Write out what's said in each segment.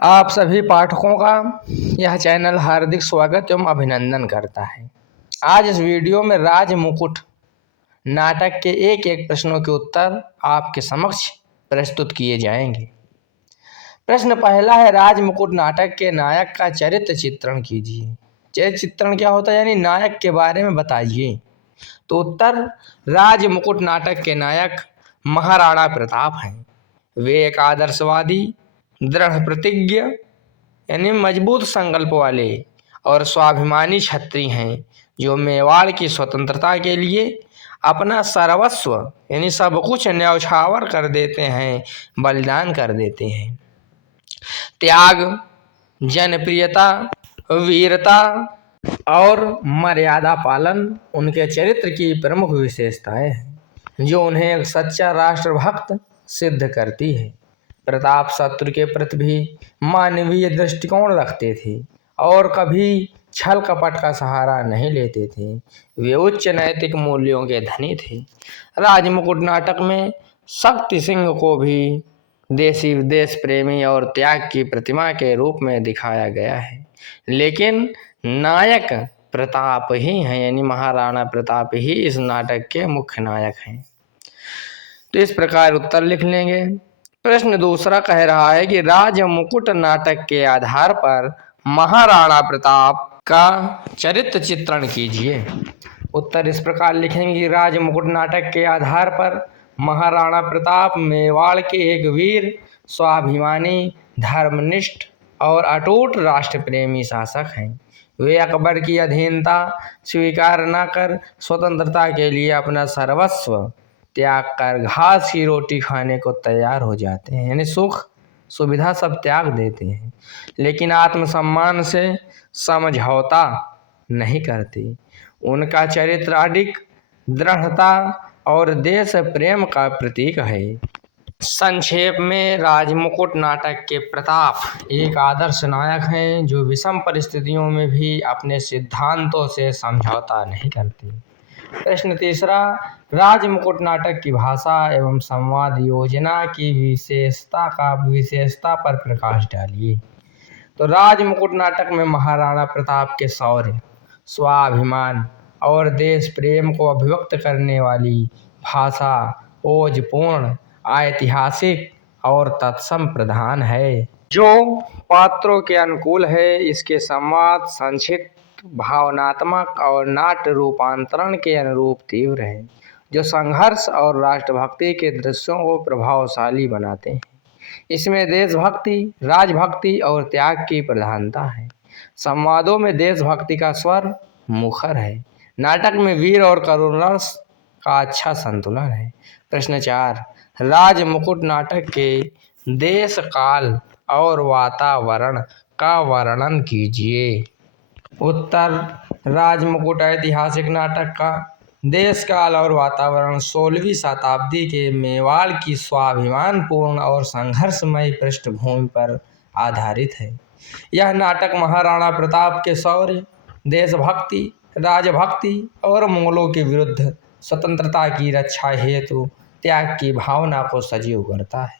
आप सभी पाठकों का यह चैनल हार्दिक स्वागत एवं अभिनंदन करता है। आज इस वीडियो में राज मुकुट नाटक के एक एक प्रश्नों के उत्तर आपके समक्ष प्रस्तुत किए जाएंगे। प्रश्न पहला है, राज मुकुट नाटक के नायक का चरित्र चित्रण कीजिए। चरित्र चित्रण क्या होता है, यानी नायक के बारे में बताइए। तो उत्तर, राज मुकुट नाटक के नायक महाराणा प्रताप हैं। वे एक आदर्शवादी, दृढ़ प्रतिज्ञ यानी मजबूत संकल्प वाले और स्वाभिमानी क्षत्रिय हैं, जो मेवाड़ की स्वतंत्रता के लिए अपना सर्वस्व यानी सब कुछ न्यौछावर कर देते हैं, बलिदान कर देते हैं। त्याग, जनप्रियता, वीरता और मर्यादा पालन उनके चरित्र की प्रमुख विशेषताएं हैं, जो उन्हें एक सच्चा राष्ट्रभक्त सिद्ध करती है। प्रताप शत्रु के प्रति भी मानवीय दृष्टिकोण रखते थे और कभी छल कपट का सहारा नहीं लेते थे। वे उच्च नैतिक मूल्यों के धनी थे। राजमुकुट नाटक में शक्ति सिंह को भी देश प्रेमी और त्याग की प्रतिमा के रूप में दिखाया गया है, लेकिन नायक प्रताप ही हैं, यानी महाराणा प्रताप ही इस नाटक के मुख्य नायक हैं। तो इस प्रकार उत्तर लिख लेंगे। प्रश्न दूसरा कह रहा है कि राज मुकुट नाटक के आधार पर महाराणा प्रताप का चरित्र चित्रण कीजिए। उत्तर इस प्रकार लिखेंगे कि राज मुकुट नाटक के आधार पर महाराणा प्रताप मेवाड़ के एक वीर, स्वाभिमानी, धर्मनिष्ठ और अटूट राष्ट्रप्रेमी शासक हैं। वे अकबर की अधीनता स्वीकार न कर स्वतंत्रता के लिए अपना सर्वस्व त्याग कर घास की रोटी खाने को तैयार हो जाते हैं, यानी सुख सुविधा सब त्याग देते हैं, लेकिन आत्मसम्मान से समझौता नहीं करते। उनका चरित्र अडिग, दृढ़ता और देश प्रेम का प्रतीक है। संक्षेप में, राजमुकुट नाटक के प्रताप एक आदर्श नायक हैं, जो विषम परिस्थितियों में भी अपने सिद्धांतों से समझौता नहीं करते। प्रश्न तीसरा, राजमुकुट नाटक की भाषा एवं संवाद योजना की विशेषता पर प्रकाश डालिए। तो राजमुकुट नाटक में महाराणा प्रताप के शौर्य, स्वाभिमान और देश प्रेम को अभिव्यक्त करने वाली भाषा ओजपूर्ण, ऐतिहासिक और तत्सम प्रधान है, जो पात्रों के अनुकूल है। इसके संवाद संक्षिप्त, भावनात्मक और नाट्य रूपांतरण के अनुरूप तीव्र है, जो संघर्ष और राष्ट्रभक्ति के दृश्यों को प्रभावशाली बनाते हैं। इसमें देशभक्ति, राजभक्ति और त्याग की प्रधानता है। संवादों में देशभक्ति का स्वर मुखर है। नाटक में वीर और करुण रस का अच्छा संतुलन है। प्रश्न 4, राजमुकुट नाटक के देश, काल और वातावरण का वर्णन कीजिए। उत्तर, राजमुकुट ऐतिहासिक नाटक का देश, काल और वातावरण 16वीं शताब्दी के मेवाड़ की स्वाभिमानपूर्ण और संघर्षमयी पृष्ठभूमि पर आधारित है। यह नाटक महाराणा प्रताप के शौर्य, देशभक्ति, राजभक्ति और मुगलों के विरुद्ध स्वतंत्रता की रक्षा हेतु त्याग की भावना को सजीव करता है।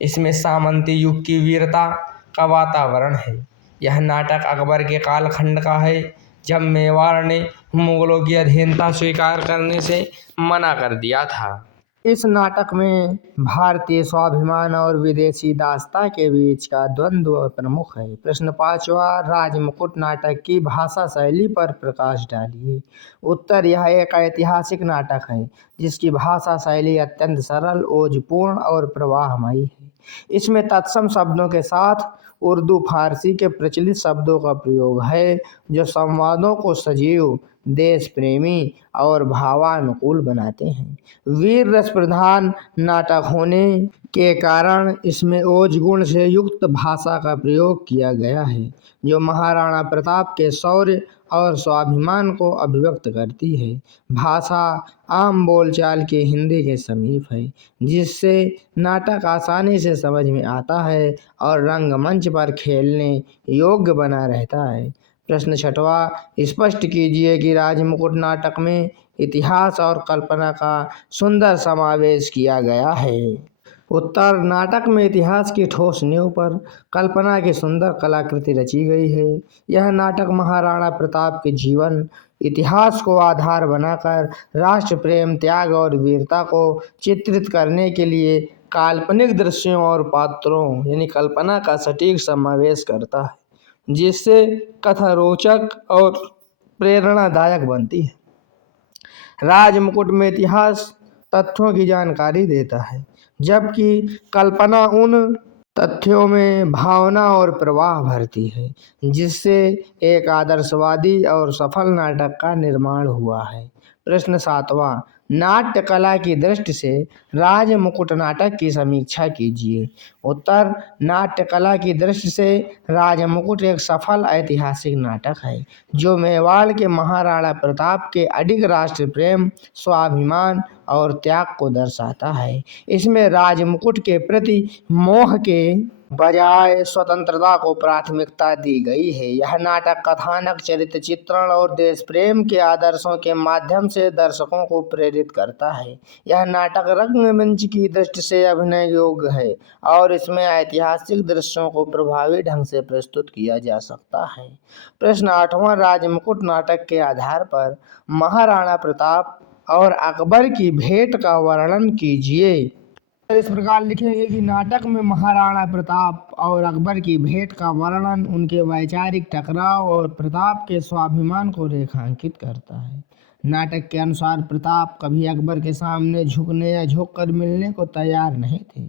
इसमें सामंती युग की वीरता का वातावरण है। यह नाटक अकबर के कालखंड का है, जब मेवाड़ ने मुगलों की अधीनता स्वीकार करने से मना कर दिया था। इस नाटक में भारतीय स्वाभिमान और विदेशी दासता के बीच का द्वंद्व प्रमुख है। प्रश्न 5वां, राजमुकुट नाटक की भाषा शैली पर प्रकाश डालिए। उत्तर, यह एक ऐतिहासिक नाटक है, जिसकी भाषा शैली अत्यंत सरल, ओजपूर्ण और प्रवाहमयी है। इसमें तत्सम शब्दों के साथ उर्दू फारसी के प्रचलित शब्दों का प्रयोग है, जो संवादों को सजीव, देश प्रेमी और भावानुकूल बनाते हैं। वीर रस प्रधान नाटक होने के कारण इसमें ओज गुण से युक्त भाषा का प्रयोग किया गया है, जो महाराणा प्रताप के शौर्य और स्वाभिमान को अभिव्यक्त करती है। भाषा आम बोलचाल के हिंदी के समीप है, जिससे नाटक आसानी से समझ में आता है और रंगमंच पर खेलने योग्य बना रहता है। प्रश्न 6वां, स्पष्ट कीजिए कि राजमुकुट नाटक में इतिहास और कल्पना का सुंदर समावेश किया गया है। उत्तर, नाटक में इतिहास की ठोस नींव पर कल्पना की सुंदर कलाकृति रची गई है। यह नाटक महाराणा प्रताप के जीवन इतिहास को आधार बनाकर राष्ट्र प्रेम, त्याग और वीरता को चित्रित करने के लिए काल्पनिक दृश्यों और पात्रों यानी कल्पना का सटीक समावेश करता है, जिससे कथा रोचक और प्रेरणादायक बनती है। राजमुकुट में इतिहास तथ्यों की जानकारी देता है, जबकि कल्पना उन तथ्यों में भावना और प्रवाह भरती है, जिससे एक आदर्शवादी और सफल नाटक का निर्माण हुआ है। प्रश्न 7वां, नाट्य कला की दृष्टि से राजमुकुट नाटक की समीक्षा कीजिए। उत्तर, नाट्य कला की दृष्टि से राजमुकुट एक सफल ऐतिहासिक नाटक है, जो मेवाड़ के महाराणा प्रताप के अडिग राष्ट्र प्रेम, स्वाभिमान और त्याग को दर्शाता है। इसमें राजमुकुट के प्रति मोह के बजाय स्वतंत्रता को प्राथमिकता दी गई है। यह नाटक कथानक, चरित्र चित्रण और देश प्रेम के आदर्शों के माध्यम से दर्शकों को प्रेरित करता है। यह नाटक रंगमंच की दृष्टि से अभिनय योग्य है और इसमें ऐतिहासिक दृश्यों को प्रभावी ढंग से प्रस्तुत किया जा सकता है। प्रश्न 8वां, राजमुकुट नाटक के आधार पर महाराणा प्रताप और अकबर की भेंट का वर्णन कीजिए। इस प्रकार लिखेंगे कि नाटक में महाराणा प्रताप और अकबर की भेंट का वर्णन उनके वैचारिक टकराव और प्रताप के स्वाभिमान को रेखांकित करता है। नाटक के अनुसार प्रताप कभी अकबर के सामने झुकने या झुककर मिलने को तैयार नहीं थे।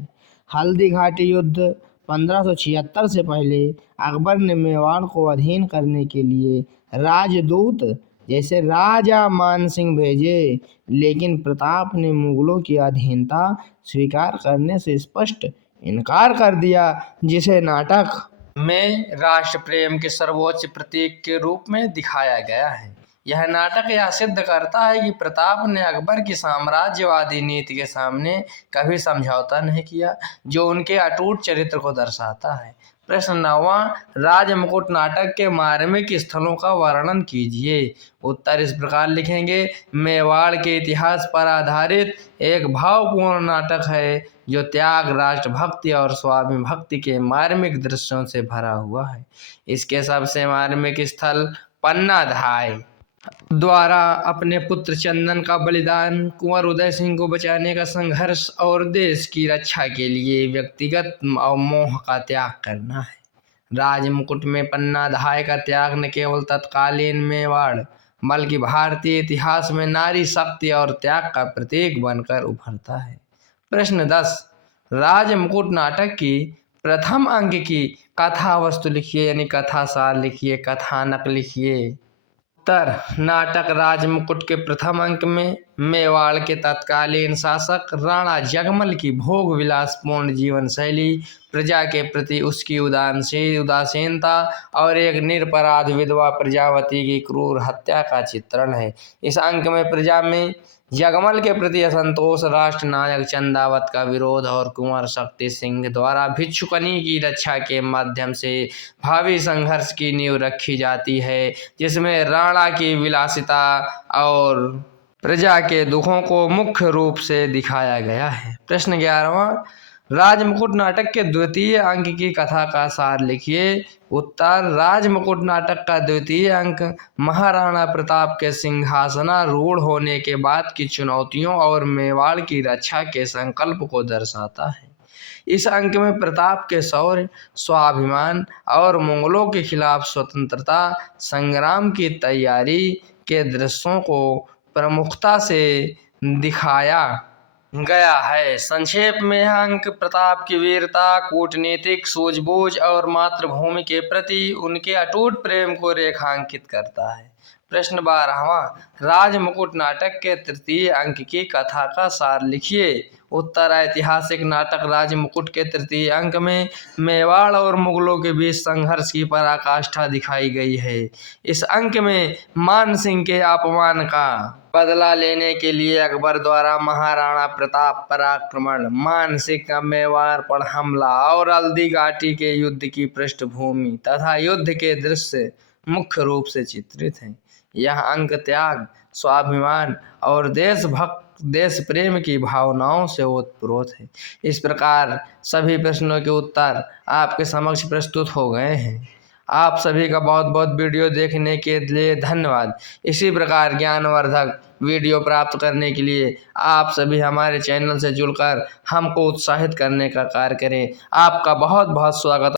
हल्दी घाटी युद्ध 1576 से पहले अकबर ने मेवाड़ को अधीन करने के लिए राजदूत जैसे राजा मानसिंह भेजे, लेकिन प्रताप ने मुगलों की अधीनता स्वीकार करने से स्पष्ट इनकार कर दिया, जिसे नाटक में राष्ट्र प्रेम के सर्वोच्च प्रतीक के रूप में दिखाया गया है। यह नाटक यह सिद्ध करता है कि प्रताप ने अकबर की साम्राज्यवादी नीति के सामने कभी समझौता नहीं किया, जो उनके अटूट चरित्र को दर्शाता है। प्रश्न 9वां, राजमुकुट नाटक के मार्मिक स्थलों का वर्णन कीजिए। उत्तर इस प्रकार लिखेंगे, मेवाड़ के इतिहास पर आधारित एक भावपूर्ण नाटक है, जो त्याग, राष्ट्रभक्ति और स्वाभिमान भक्ति के मार्मिक दृश्यों से भरा हुआ है। इसके सबसे मार्मिक स्थल पन्नाधाय द्वारा अपने पुत्र चंदन का बलिदान, कुंवर उदय सिंह को बचाने का संघर्ष और देश की रक्षा के लिए व्यक्तिगत मोह का त्याग करना है। राजमुकुट में पन्नाधाय का त्याग न केवल तत्कालीन मेवाड़ बल्कि भारतीय इतिहास में नारी शक्ति और त्याग का प्रतीक बनकर उभरता है। प्रश्न 10, राजमुकुट नाटक की प्रथम अंक की कथा वस्तु लिखिए, यानी कथा सार लिखिए, कथानक लिखिए। उत्तर, नाटक राजमुकुट के प्रथम अंक में मेवाड़ के तत्कालीन शासक राणा जगमल की भोग विलासपूर्ण जीवन शैली, प्रजा के प्रति उसकी उदासीनता और एक निरपराध विधवा प्रजावती की क्रूर हत्या का चित्रण है। इस अंक में प्रजा में जगमल के प्रति असंतोष, राष्ट्रनायक चंदावत का विरोध और कुंवर शक्ति सिंह द्वारा भिक्षुकनी की रक्षा के माध्यम से भावी संघर्ष की नींव रखी जाती है, जिसमें राणा की विलासिता और प्रजा के दुखों को मुख्य रूप से दिखाया गया है। प्रश्न 11वां, राजमुकुट नाटक के द्वितीय अंक की कथा का सार लिखिए। उत्तर, राजमुकुट नाटक का द्वितीय अंक महाराणा प्रताप के सिंहासनारूढ़ होने के बाद की चुनौतियों और मेवाड़ की रक्षा के संकल्प को दर्शाता है। इस अंक में प्रताप के शौर्य, स्वाभिमान और मुगलों के खिलाफ स्वतंत्रता संग्राम की तैयारी के दृश्यों को प्रमुखता से दिखाया गया है। संक्षेप में यह अंक प्रताप की वीरता, कूटनीतिक सूझबूझ और मातृभूमि के प्रति उनके अटूट प्रेम को रेखांकित करता है। प्रश्न 12वां, राजमुकुट नाटक के तृतीय अंक की कथा का सार लिखिए। उत्तर, ऐतिहासिक नाटक राजमुकुट के तृतीय अंक में मेवाड़ और मुगलों के बीच संघर्ष की पराकाष्ठा दिखाई गई है। इस अंक में मानसिंह के अपमान का बदला लेने के लिए अकबर द्वारा महाराणा प्रताप पर आक्रमण, मानसिंह का मेवाड़ पर हमला और हल्दी घाटी के युद्ध की पृष्ठभूमि तथा युद्ध के दृश्य मुख्य रूप से चित्रित हैं। यह अंक त्याग, स्वाभिमान और देशभक्त देश प्रेम की भावनाओं से ओतप्रोत है। इस प्रकार सभी प्रश्नों के उत्तर आपके समक्ष प्रस्तुत हो गए हैं। आप सभी का बहुत बहुत वीडियो देखने के लिए धन्यवाद। इसी प्रकार ज्ञानवर्धक वीडियो प्राप्त करने के लिए आप सभी हमारे चैनल से जुड़कर हमको उत्साहित करने का कार्य करें। आपका बहुत बहुत स्वागत।